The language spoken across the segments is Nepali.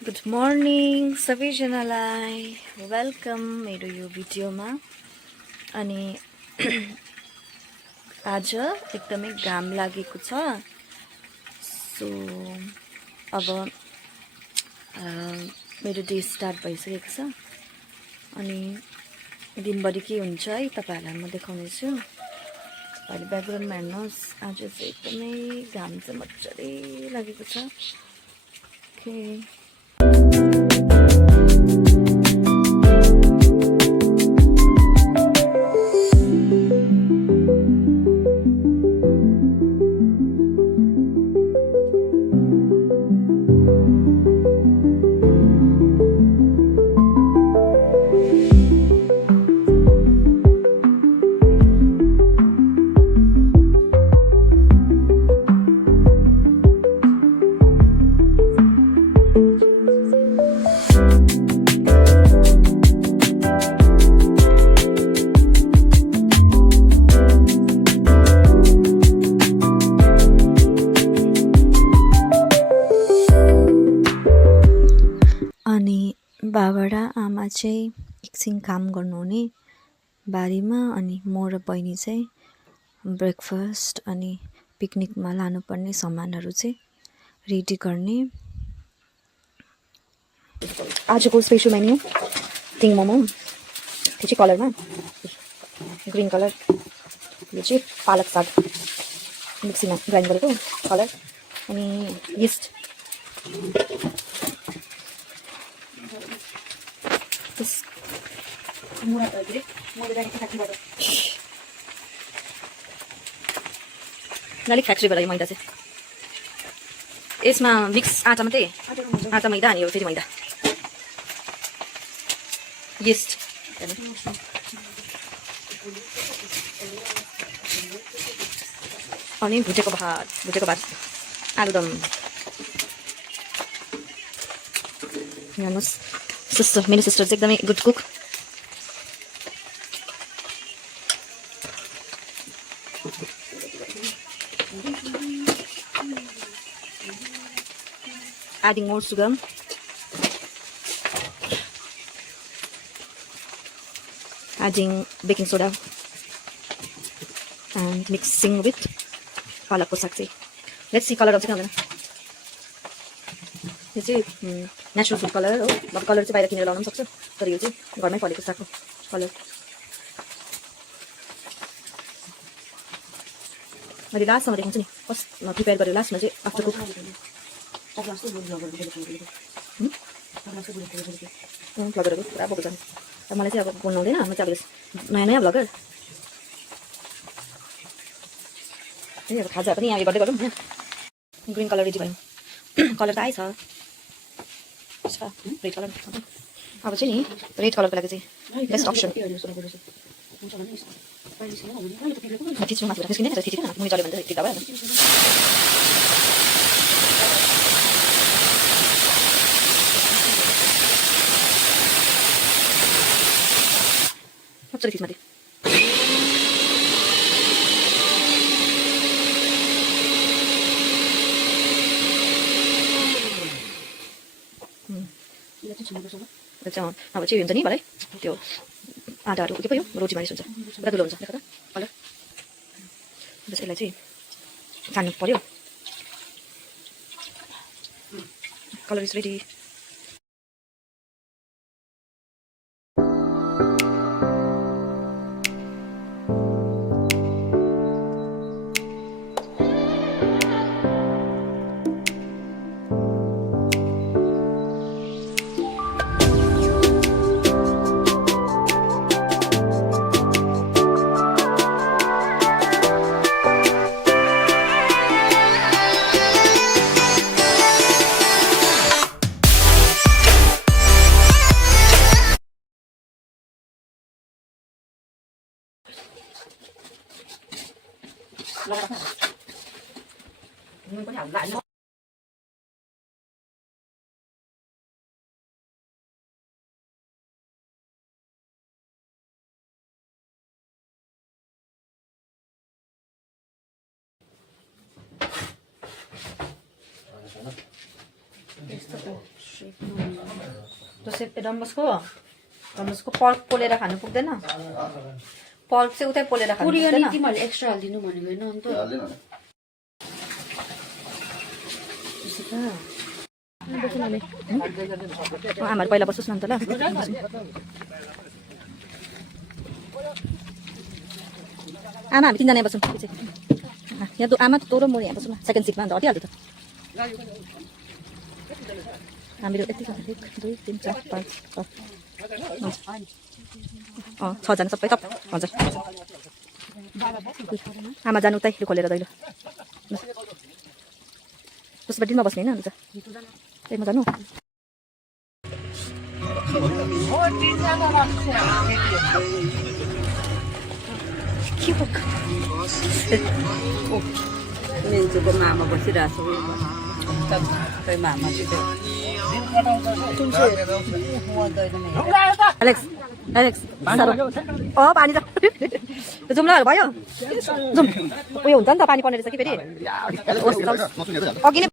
गुड मर्निङ सबैजनालाई वेलकम मेरो यो भिडियोमा। अनि आज एकदमै घाम लागेको छ। सो अब मेरो डे स्टार्ट भइसकेको छ अनि दिनभरि के हुन्छ है तपाईहरुलाई म देखाउनेछु। अहिले ब्याकग्राउन्डमा हेर्नुहोस्, आज चाहिँ एकदमै घाम चाहिँ मजाले लागेको छ। ओके, अनि बाबा र आमा चाहिँ एकछिन काम गर्नुहुने बारीमा, अनि म र बहिनी चाहिँ ब्रेकफास्ट अनि पिकनिकमा लानुपर्ने सामानहरू चाहिँ रेडी गर्ने। आजको स्पेसल मेन्यू टिङ मोमो, त्यो चाहिँ कलरमा ग्रिन कलर, यो चाहिँ पालक साग मिक्सीमा ग्राइन्ड गरेको कलर, अनि यिस्ट अलिक फ्याक्ट्रीबाट यो मैदा चाहिँ यसमा मिक्स आटा मात्रै, आटा मैदा अनि यो फेरि मैदा, यिस्ट अनि भुटेको भात आलुदम। हेर्नुहोस्, मेरो सिस्टर चाहिँ एकदमै good cook. Adding more sugar, adding baking soda and mixing with palakko saag चाहिँ। Let's see कलर आउँछ कि आउँदैन। यो चाहिँ नेचुरल फुड कलर हो। अब कलर चाहिँ बाहिर किनेर लाउन पनि सक्छ, तर यो चाहिँ घरमै फलेको सागको कलर। मैले लास्टमा देखाउँछु नि, फर्स्टमा प्रिपेयर गरेर लास्टमा चाहिँ आफ्टर कुक। भ्लगरहरू पुरा बोक्छ, मलाई चाहिँ अब बोल्नु आउँदैन। म चाहिँ अब नयाँ भ्लगर। ए अब खाजा पनि यहाँ गर्दै गरौँ। ग्रिन कलर रेडी भयो, कलर त आएछ, रेड कलर। अब चाहिँ नि रेड कलरको लागि चाहिँ बेस्ट अप्सन थिच्नु, माथिबाट खिच्किँदैन, थिचिकन मुनि चल्यो भने त ठिक भइहाल्छ। मजाले थिच माथि। अब चाहिँ हुन्छ नि भरे त्यो आँटाहरू के भयो, रोटी मारिस हुन्छ, पुरा धुलो हुन्छ। देखा त कलर। यसलाई चाहिँ छान्नु पर्यो। Colour is ready. जस्तै डम्बसको पर्क पोलेर खानु पुग्दैन, पर्क चाहिँ उतै पोलेर खानु पुरी अनि पुग्दैन। तिमीहरूले एक्स्ट्रा हालिदिनु भनेको होइन अन्त आमाहरू पहिला बस्नुहोस् न अन्त ल। आमा हामी 3 जना यहाँ बस्छौँ पछि। यहाँ आमा तँ र म यहाँ बस्छौँ न सेकेन्ड सिटमा, अन्त हटिहाल्यो त। हामीहरू यति 1 2 3 4 5 6 6जना सबै टप हजुर। आमा जानु उतै खोलेर दैलो दोस्रो बेडमा बस्ने होइन हुन्छ त्यहीमा जानु। मिन्चुको मामा बसिरहेको छु मामा एलेक्स एलेक्स पानी त त्यो जुम्लाहरू भयो जुम उयो हुन्छ नि त पानी पर्ने रहेछ कि फेरि अघि नै।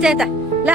यता ल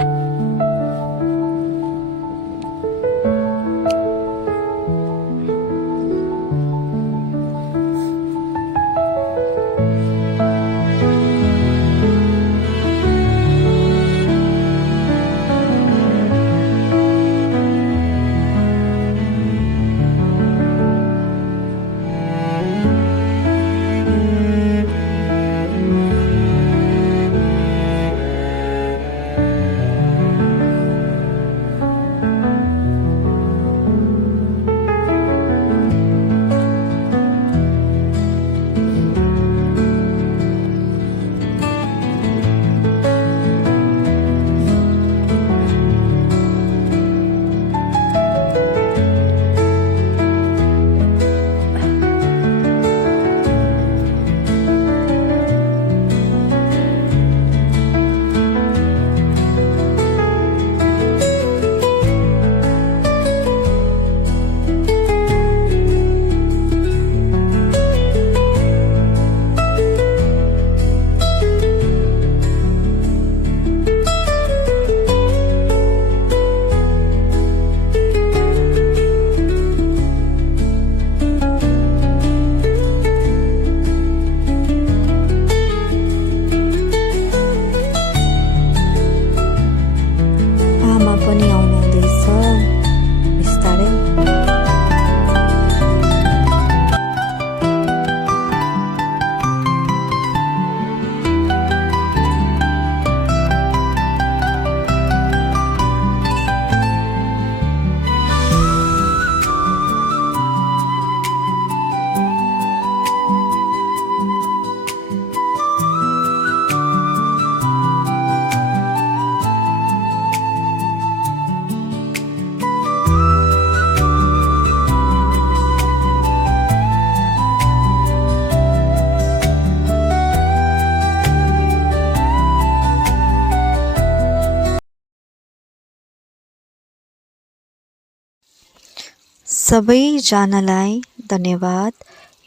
सबैजनालाई धन्यवाद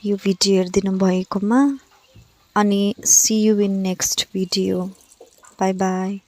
यो भिडियो हेरिदिनु भएकोमा अनि see you in next video bye by